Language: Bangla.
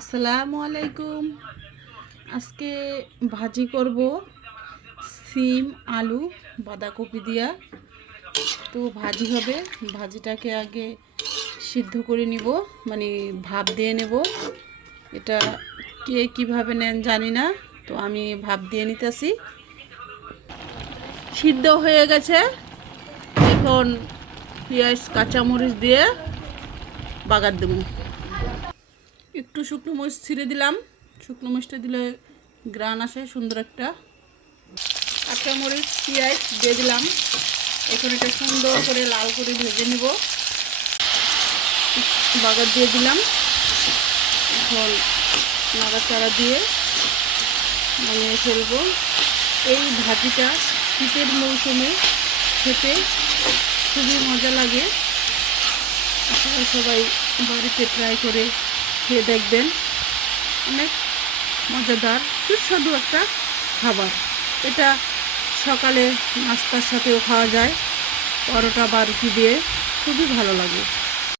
আসসালামু আলাইকুম। আজকে ভাজি করব সিম আলু বাঁধাকপি দিয়া। তো ভাজি হবে, ভাজিটাকে আগে সিদ্ধ করে নিব, মানে ভাপ দিয়ে নেব। এটা কে কীভাবে নেন জানি না, তো আমি ভাপ দিয়ে নিতেছি। সিদ্ধ হয়ে গেছে, এখন পেঁয়াজ কাঁচামরিচ দিয়ে বাগার দেবো। একটু শুকনো মরিচ ছিঁড়ে দিলাম, শুকনো মরিচটা দিলে গ্রান আসে সুন্দর একটা। কাঁচামরিচ পেঁয়াজ দিয়ে দিলাম, এখন এটা সুন্দর করে লাল করে ভেজে নিব। বাগার দিয়ে দিলাম, এখন নাড়াচাড়া দিয়ে নামিয়ে ফেলবো। এই ভাজিটা শীতের মৌসুমে খেতে খুবই মজা লাগে। আপনারা সবাই বাড়িতে ট্রাই করে খেয়ে দেখবেন, অনেক মজাদার সুস্বাদু একটা খাবার। এটা সকালে নাস্তার সাথেও খাওয়া যায়, পরোটা বা রুটি দিয়ে খুবই ভালো লাগে।